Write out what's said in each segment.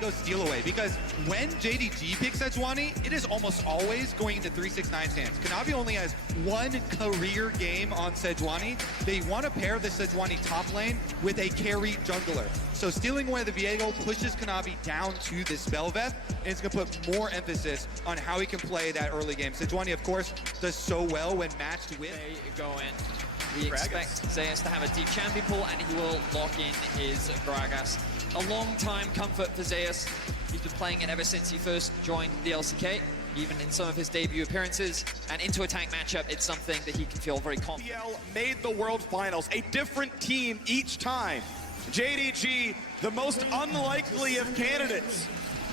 Viego steal away, because when JDG picks Sejuani, it is almost always going into 369's hands. Kanavi only has one career game on Sejuani. They want to pair the Sejuani top lane with a carry jungler. So stealing away the Viego pushes Kanavi down to this BelVeth, and it's going to put more emphasis on how he can play that early game. Sejuani, of course, does so well when matched with. They go in. We expect Zeus to have a deep champion pool, and he will lock in his Gragas. A long time comfort for Zeus. He's been playing it ever since he first joined the LCK, even in some of his debut appearances. And into attack matchup, it's something that he can feel very confident. PL made the World Finals, a different team each time. JDG, the most unlikely of candidates.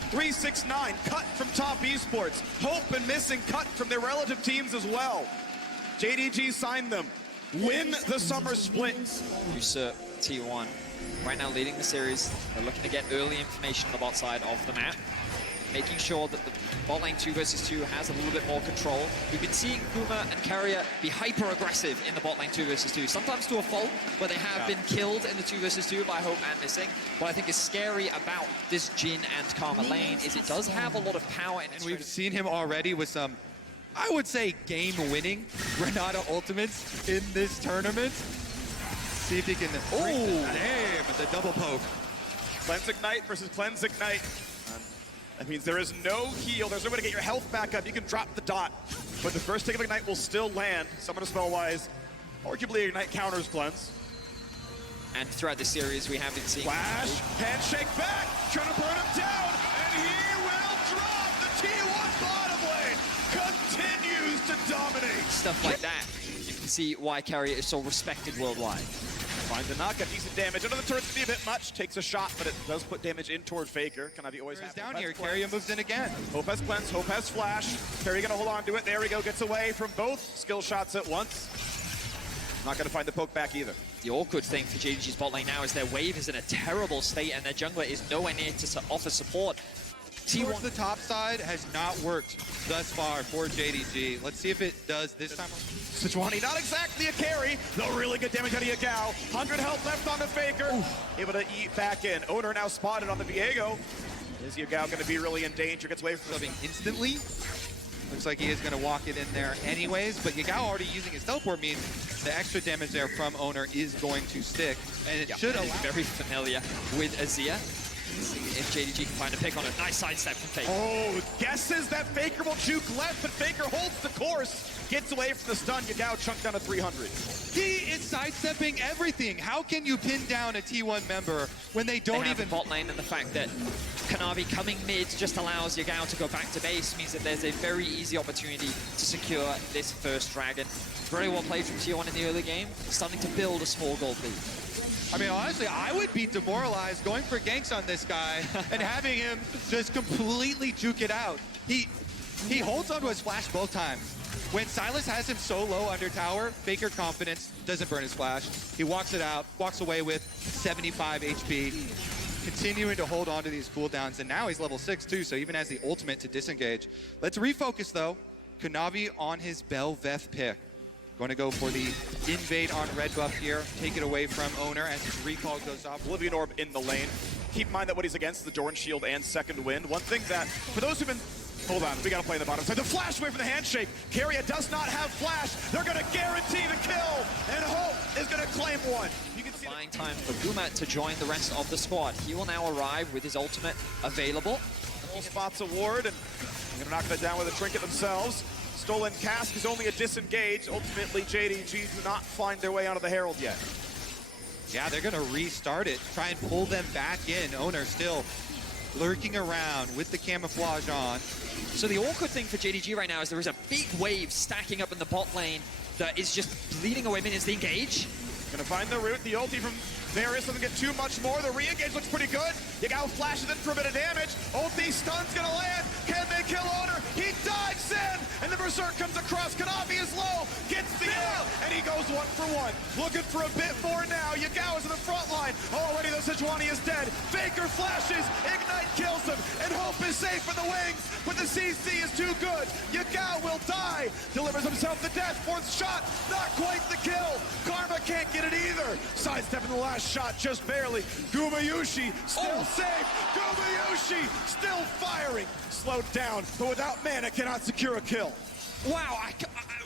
369 cut from top esports. Hope and Missing cut from their relative teams as well. JDG signed them. Win the summer split. Usurp T1. Right now leading the series. They're looking to get early information on the bot side of the map. Making sure that the bot lane 2 versus 2 has a little bit more control. We've been seeing Guma and Keria be hyper-aggressive in the bot lane 2 versus 2. Sometimes to a fault, where they have been killed in the 2 versus 2 by Hope and Missing. What I think is scary about this Jhin and Karma lane is it does have a lot of power in it. And we've seen him already with some, I would say, game-winning Renata ultimates in this tournament. See if he can damn, the double poke. Cleanse Ignite versus Cleanse Ignite. That means there is no heal. There's no way to get your health back up. You can drop the dot, but the first take of Ignite will still land. Summon a spell-wise. Arguably, Ignite counters Cleanse. And throughout the series, we have been seeing... Flash, handshake back, trying to burn him down, and he will drop the T1 bottom lane. Continues to dominate. Stuff like that. You can see why Keria is so respected worldwide. Finds a knockup, decent damage. Another turret's gonna be a bit much. Takes a shot, but it does put damage in toward Faker. Kanavi always has down here. Keria moves in again. Hope has Cleanse, Hope has Flash. Keria gonna hold on to it. There we go, gets away from both skill shots at once. Not gonna find the poke back either. The awkward thing for JDG's bot lane now is their wave is in a terrible state and their jungler is nowhere near to offer support. Towards the top side has not worked thus far for JDG. Let's see if it does this time. Sejuani, not exactly a carry, though really good damage out of Yagao. 100 health left on the Faker. Ooh. Able to eat back in. Oner now spotted on the Viego. Is Yagao going to be really in danger? Gets away from instantly. Looks like he is going to walk it in there anyways, but Yagao already using his teleport means the extra damage there from Oner is going to stick. And it should allow... Very familiar with Azir. If JDG can find a pick on a nice sidestep from Faker. Oh, guesses that Faker will juke left, but Faker holds the course. Gets away from the stun. Yagao chunked down to 300. He is sidestepping everything. How can you pin down a T1 member when they don't even... bot lane, and the fact that Kanavi coming mid just allows Yagao to go back to base means that there's a very easy opportunity to secure this first dragon. Very well played from T1 in the early game, starting to build a small gold lead. I mean, honestly, I would be demoralized going for ganks on this guy and having him just completely juke it out. He holds onto his flash both times. When Sylas has him so low under tower, Faker confidence, doesn't burn his flash. He walks it out, walks away with 75 HP, continuing to hold on to these cooldowns, and now he's level 6 too, so even has the ultimate to disengage. Let's refocus though. Kanavi on his BelVeth pick. Going to go for the invade on red buff here, take it away from Oner as his recall goes off. Oblivion Orb in the lane. Keep in mind that what he's against, the Dorn Shield and Second Wind. One thing that, for those who've been, hold on, we gotta play the bottom side. The flash away from the handshake. Keria does not have flash. They're gonna guarantee the kill, and Hope is gonna claim one. You can see flying time for Guma to join the rest of the squad. He will now arrive with his ultimate available. All spots award, and they're gonna knock that down with a trinket themselves. Stolen Cask is only a disengage. Ultimately, JDG do not find their way onto the Herald yet. Yeah, they're gonna restart it, try and pull them back in. Oner still lurking around with the camouflage on. So the awkward thing for JDG right now is there is a big wave stacking up in the bot lane that is just bleeding away minions. The engage. Gonna find the root, the ulti from Varus doesn't get too much more. The re-engage looks pretty good. Yagao flashes in for a bit of damage. Ulti stun's gonna land. Can they kill Oner? He dives in, and the Berserk comes across. Kanavi is low, gets the kill, and he goes 1 for 1. Looking for a bit more now. Yagao is in the front line. Already the Sejuani is dead. Faker flashes, Ignite kills him, and Hope is safe for the wings, but the CC is too good. Yagao will die, delivers himself to death. Fourth shot, not quite the kill. Karma can't get it either. Sidestepping the last shot just barely. Gumayusi still safe. Gumayusi Gumayusi still firing. Slowed down, but without mana cannot secure a kill. Wow,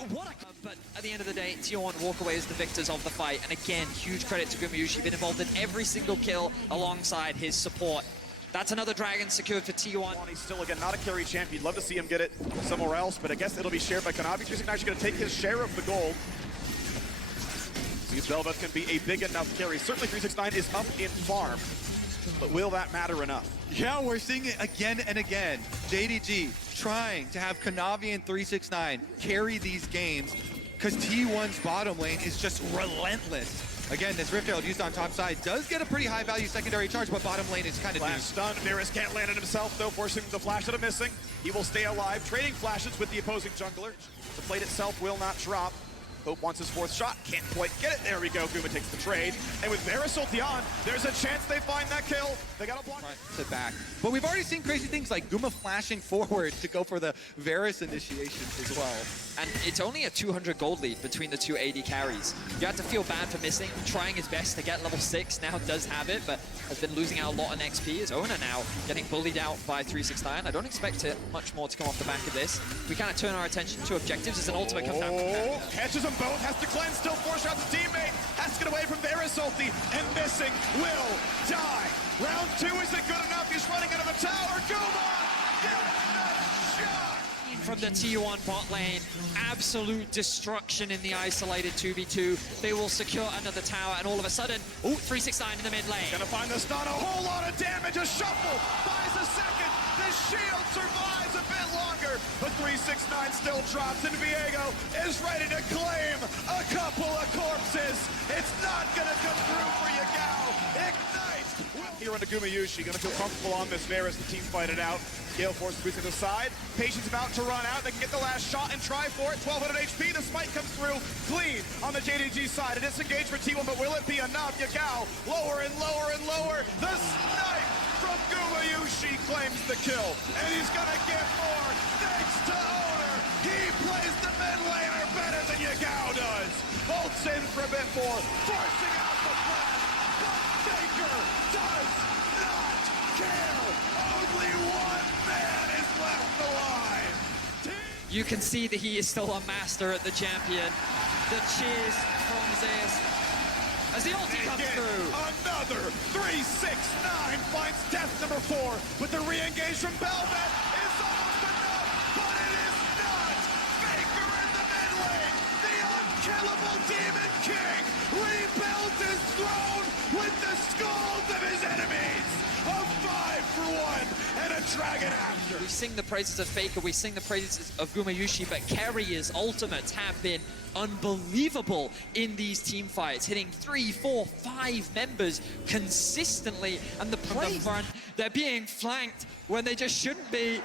what a... But at the end of the day, T1 walk away as the victors of the fight. And again, huge credit to Gumayusi, been involved in every single kill alongside his support. That's another dragon secured for T1. He's still, again, not a carry champ. You'd love to see him get it somewhere else, but I guess it'll be shared by Kanavi. 369 actually going to take his share of the gold. Because BelVeth can be a big enough carry. Certainly 369 is up in farm, but will that matter enough? Yeah, we're seeing it again and again. JDG trying to have Kanavi and 369 carry these games because T1's bottom lane is just relentless. Again, this Rift Herald used on top side does get a pretty high value secondary charge, but bottom lane is kind of Flash doomed. stun. Varus can't land it himself, though, forcing the flash that are missing. He will stay alive, trading flashes with the opposing jungler. The plate itself will not drop. Hope wants his fourth shot, can't quite get it. There we go, Guma takes the trade. And with Varus ulti on, there's a chance they find that kill. They got a block. Front to back. But we've already seen crazy things like Guma flashing forward to go for the Varus initiations as well. And it's only a 200 gold lead between the two AD carries. You have to feel bad for missing, trying his best to get level 6, now does have it, but has been losing out a lot on XP. Is Oner now getting bullied out by 369. I don't expect much more to come off the back of this. We kind of turn our attention to objectives as an ultimate comes down. Catches them both, has to cleanse, still 4 shots a teammate, has to get away from Varus ulti, and missing will die. Round 2 isn't good enough, he's running into the tower. Guma gets the shot! From the T1 bot lane, absolute destruction in the isolated 2v2. They will secure another tower, and all of a sudden, 369 in the mid lane. Gonna find the stun, a whole lot of damage, a shuffle, buys a second, the shield survives a bit longer, but 369 still drops, and Viego is ready to claim a couple of corpses. It's not gonna come through for Yagao. Ignite! Here into Gumayusi, gonna feel comfortable on this Varus, the team fight it out. Gale Force boots to the side. Patience about to run out. They can get the last shot and try for it. 1200 HP. The smite comes through clean on the JDG side. A disengage for T1, but will it be enough? Yagao lower and lower and lower. The snipe from Gumayusi claims the kill. And he's gonna get more thanks to Oner. He plays the mid laner better than Yagao does. Bolts in for a bit more, forcing out the flash. But Faker does not care. Only one man is left alive. You can see that he is still a master at the champion. The cheers from Zeus as the ulti comes through. Another 369 finds death number 4, but the re-engage from BelVeth is almost enough, but it is not. Faker in the mid lane, the unkillable Demon King rebuilds his throne with the skulls of his enemies. A 5 for 1 and a dragon after. We sing the praises of Faker, we sing the praises of Gumayusi, but Keria's ultimates have been unbelievable in these team fights, hitting 3, 4, 5 members consistently, and the front, they're being flanked when they just shouldn't be.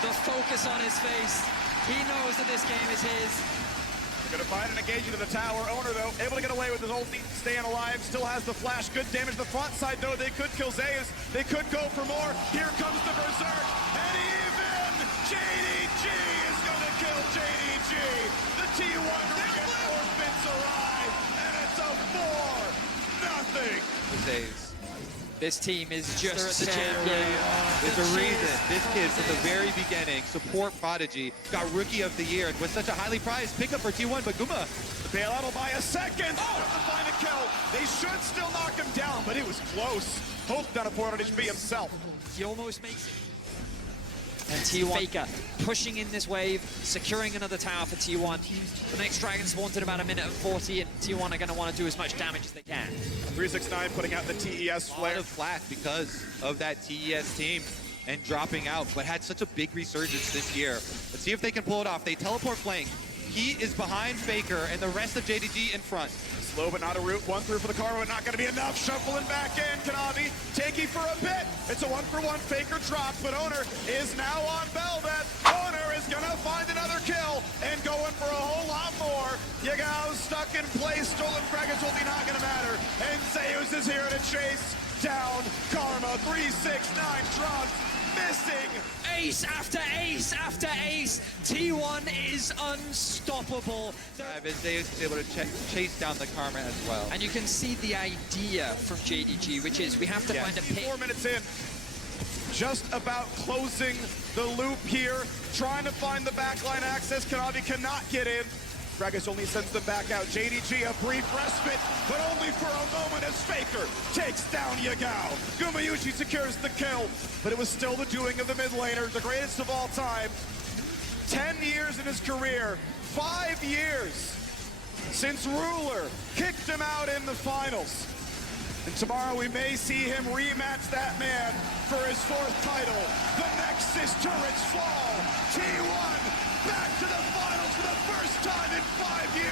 The focus on his face, he knows that this game is his. Gonna find an engage into the tower. Oner, though, able to get away with his ulti, staying alive, still has the flash. Good damage to the front side, though. They could kill Zeus. They could go for more. Here comes the Berserk. And even JDG is gonna kill JDG. The T1 reinforcements arrive, and it's a 4-0. Zeus. This team is just the champion. There's a reason this kid from the very beginning, support prodigy, got Rookie of the Year and was such a highly prized pickup for T1, but Guma. The bailout will buy a second. To find a kill. They should still knock him down, but it was close. Hope down a 400 HP himself. He almost makes it. And T1 Faker pushing in this wave, securing another tower for T1. The next dragon spawns in about 1:40, and T1 are going to want to do as much damage as they can. 369 putting out the TES A lot flare. of flack because of that TES team and dropping out, but had such a big resurgence this year. Let's see if they can pull it off. They teleport flank. He is behind Faker and the rest of JDG in front. Slow but not a root. 1 through for the Karma, but not going to be enough. Shuffling back in. Kanavi taking for a bit. It's a 1-for-1. Faker drops, but Oner is now on BelVeth. Oner is going to find another kill and going for a whole lot more. Yagao stuck in place. Stolen Gragas will be not going to matter. And Zeus is here to chase down Karma. 369 drops. Missing. Ace after ace after ace. T1 is unstoppable. Zeus is able to chase down the Karma as well. And you can see the idea from JDG, which is we have to find a pick. 4 minutes in. just about closing the loop here, trying to find the backline access. Kanavi cannot get in. Gragas only sends them back out. JDG, a brief respite, but only for a moment as Faker takes down Yagao. Gumayusi secures the kill, but it was still the doing of the mid laner, the greatest of all time. 10 years in his career, 5 years since Ruler kicked him out in the finals. And tomorrow we may see him rematch that man for his 4th title. The Nexus turrets fall. T1 back to the finals for the first time in 5 years.